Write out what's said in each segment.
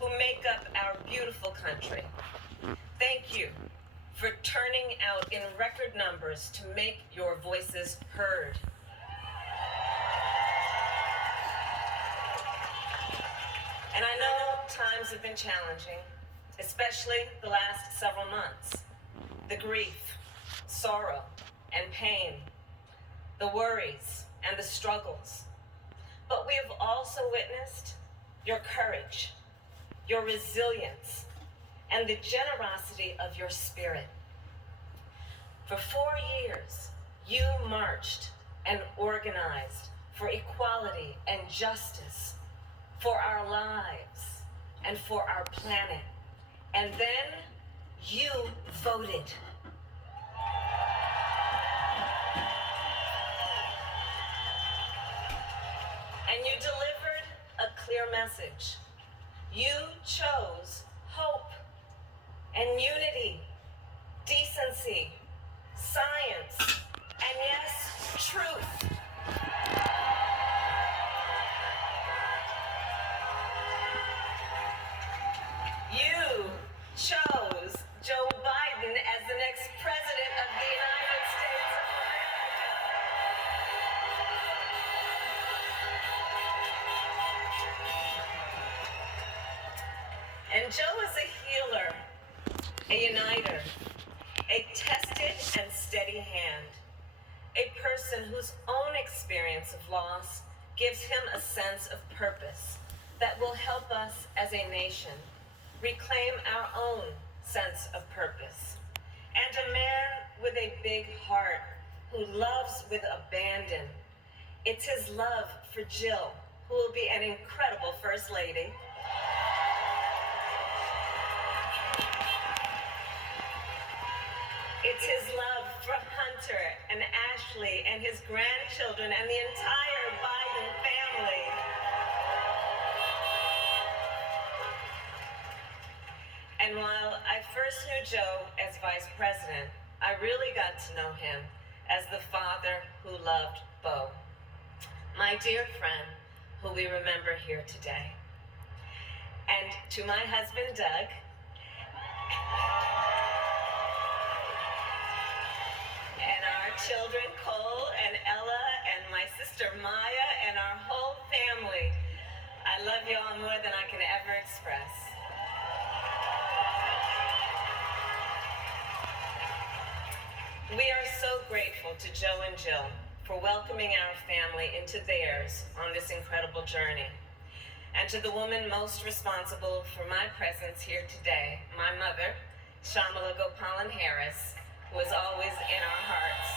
who make up our beautiful country. Thank you for turning out in record numbers to make your voices heard. And I know times have been challenging, especially the last several months. The grief, sorrow, and pain, the worries, and the struggles. But we have also witnessed your courage, your resilience, and the generosity of your spirit. For 4 years, you marched and organized for equality and justice, for our lives, and for our planet. And then you voted. And you delivered a clear message. You chose hope and unity, decency, science, and yes, truth. You chose Joe Biden as the next president of the United States of America. And Joe is a healer, a uniter, a tested and steady hand, a person whose own experience of loss gives him a sense of purpose that will help us as a nation reclaim our own sense of purpose. And a man with a big heart who loves with abandon. It's his love for Jill, who will be an incredible First Lady. It's his love for Hunter and Ashley and his grandchildren and the entire Biden family. And while I first knew Joe as vice president, I really got to know him as the father who loved Beau, my dear friend who we remember here today. And to my husband, Doug, and our children, Cole and Ella, and my sister, Maya, and our whole family, I love you all more than I can ever express. We are so grateful to Joe and Jill for welcoming our family into theirs on this incredible journey. And to the woman most responsible for my presence here today, my mother, Kamala Harris, who is always in our hearts.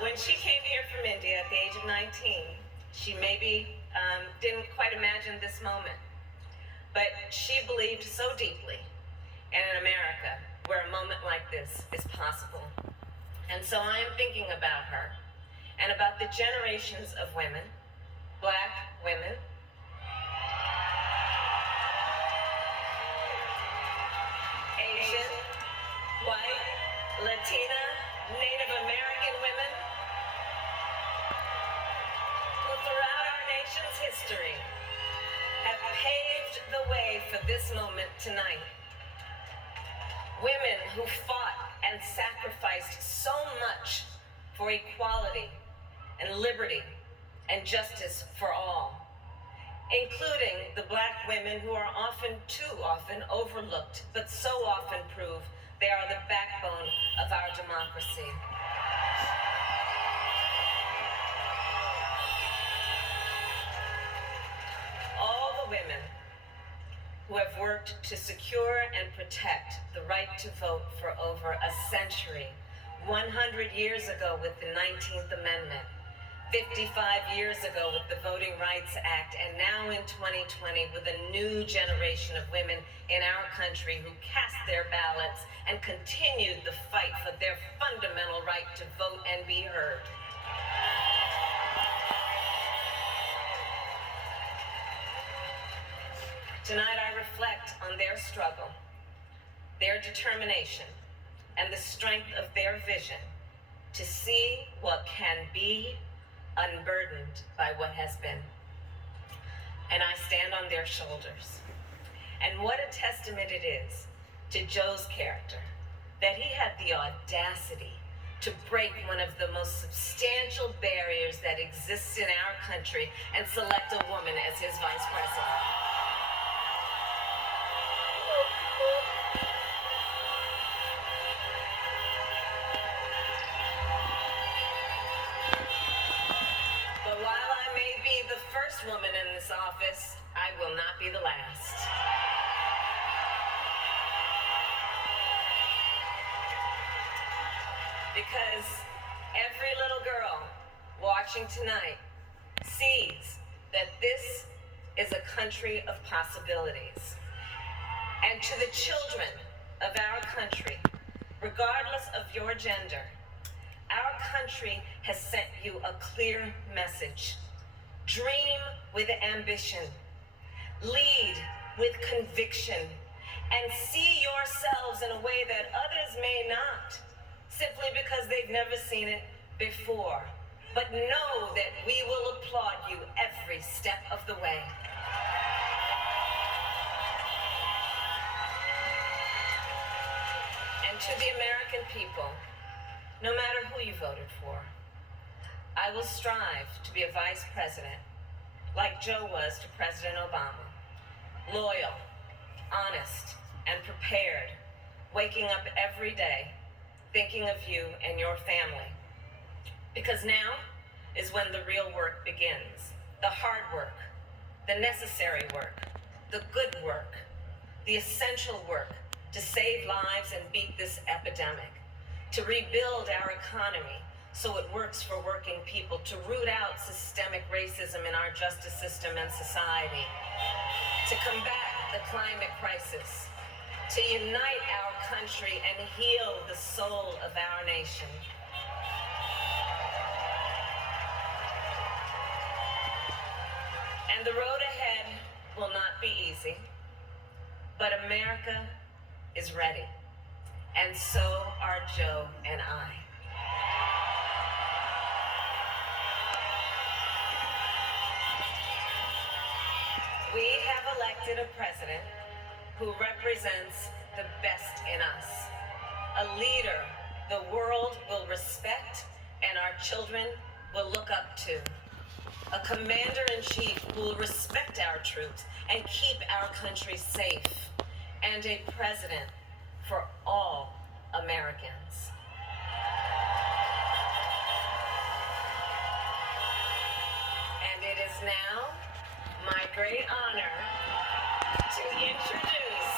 When she came here from India at the age of 19, she maybe didn't quite imagine this moment, but she believed so deeply in America where a moment like this is possible. And so I am thinking about her and about the generations of women, Black women, Asian, white, Latina, Native American women who throughout our nation's history have paved the way for this moment tonight. Women who fought and sacrificed so much for equality and liberty and justice for all, including the Black women who are too often overlooked, but so often prove they are the backbone of our democracy. All the women who have worked to secure and protect the right to vote for over a century, 100 years ago with the 19th Amendment, 55 years ago with the Voting Rights Act, and now in 2020 with a new generation of women in our country who cast their ballots and continued the fight for their fundamental right to vote and be heard. Tonight I reflect on their struggle, their determination, and the strength of their vision to see what can be unburdened by what has been. and I stand on their shoulders. And what a testament it is to Joe's character that he had the audacity to break one of the most substantial barriers that exists in our country and select a woman as his vice president. But while I may be the first woman in this office, I will not be the last. Because every little girl watching tonight sees that this is a country of possibilities. And to the children of our country, regardless of your gender, our country has sent you a clear message. Dream with ambition, lead with conviction, and see yourselves in a way that others may not, simply because they've never seen it before. But know that we will applaud you every step of the way. And to the American people, no matter who you voted for, I will strive to be a vice president like Joe was to President Obama. Loyal, honest, and prepared, waking up every day thinking of you and your family. Because now is when the real work begins. The hard work, the necessary work, the good work, the essential work to save lives and beat this epidemic, to rebuild our economy so it works for working people, to root out systemic racism in our justice system and society, to combat the climate crisis, to unite our country and heal the soul of our nation. And the road ahead will not be easy, but America is ready, and so are Joe and I. We have elected a president who represents the best in us, a leader the world will respect and our children will look up to, a commander-in-chief who will respect our troops and keep our country safe, and a president for all Americans. And it is now my great honor to introduce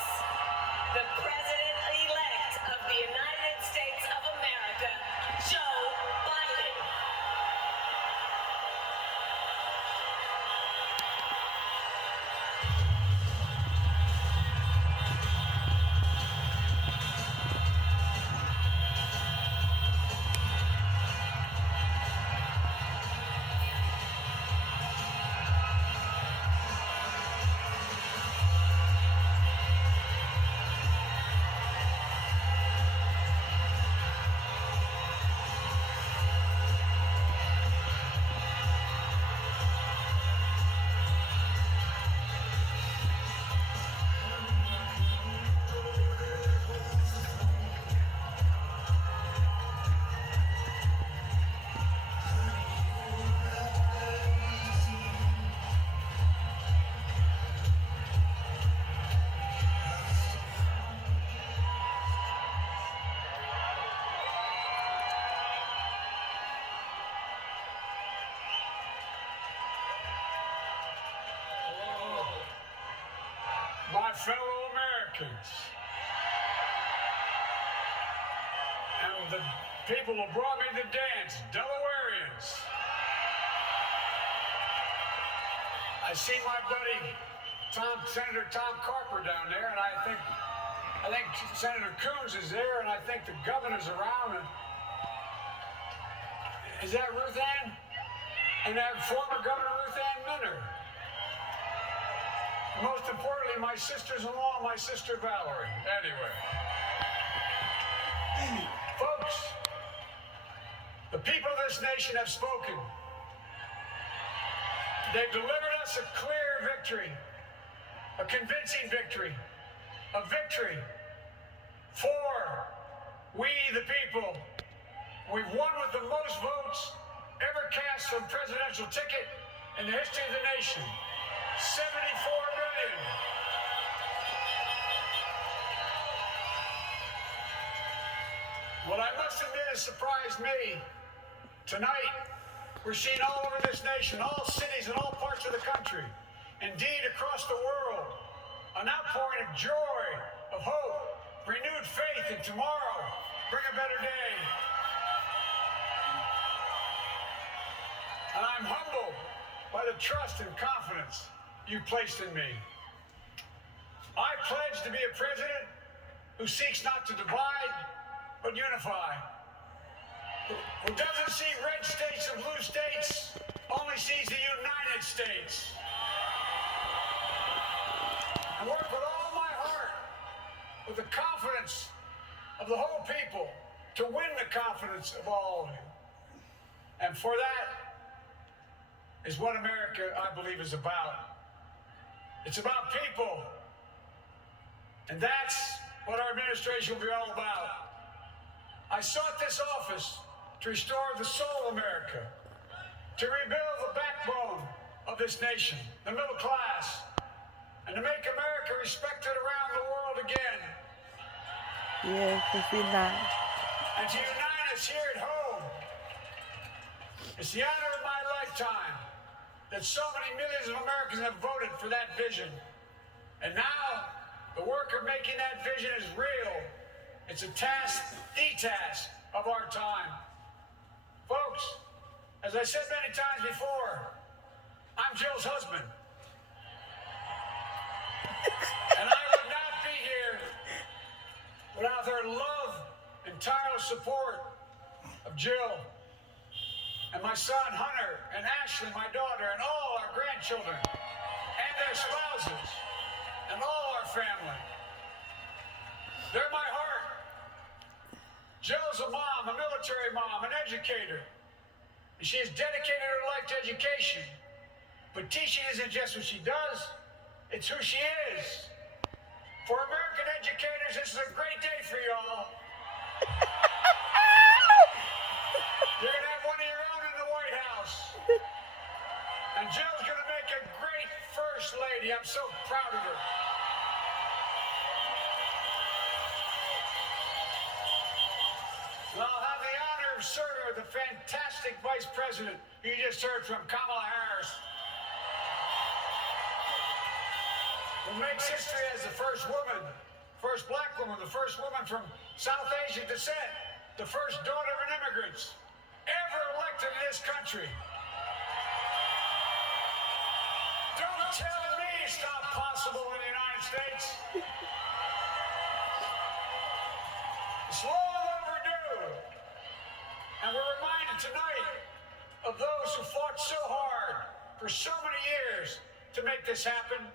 the President-elect of the United States of America, Joe Biden. My fellow Americans, and the people who brought me to dance, Delawareans. I see my buddy Senator Tom Carper down there, and I think Senator Coons is there, and I think the governor's around. And is that Ruth Ann? And that former Governor Ruth Ann Minner. Most importantly, my sisters-in-law, my sister Valerie. Anyway. Folks, the people of this nation have spoken. They've delivered us a clear victory, a convincing victory, a victory for we the people. We've won with the most votes ever cast for a presidential ticket in the history of the nation. 74 million. What I must admit has surprised me. Tonight, we're seeing all over this nation, all cities and all parts of the country, indeed across the world, an outpouring of joy, of hope, renewed faith in tomorrow, bring a better day. And I'm humbled by the trust and confidence you placed in me. I pledge to be a president who seeks not to divide, but unify. Who doesn't see red states and blue states, only sees the United States. And work with all my heart, with the confidence of the whole people, to win the confidence of all of you. And for that is what America, I believe, is about. It's about people. And that's what our administration will be all about. I sought this office to restore the soul of America, to rebuild the backbone of this nation, the middle class, and to make America respected around the world again. Yes, and to unite us here at home. It's the honor of my lifetime that so many millions of Americans have voted for that vision. And now, the work of making that vision is real. It's a task, the task of our time. Folks, as I said many times before, I'm Jill's husband. And I would not be here without her love and tireless support of Jill and my son Hunter and Ashley, my daughter, and all our grandchildren and their spouses and all our family. They're my heart. Jill's a mom, a military mom, an educator. And she has dedicated her life to education. But teaching isn't just what she does, it's who she is. For American educators, this is a great day for y'all. You're going to have one of your own in the White House. And Jill's going to make a great first lady. I'm so proud of her. And I'll have the honor of serving with the fantastic Vice President you just heard from, Kamala Harris, who makes history as the first woman, first black woman, the first woman from South Asian descent, the first daughter of immigrants ever elected in this country. Don't tell me it's not possible in the United States. It's long overdue. And we're reminded tonight of those who fought so hard for so many years to make this happen.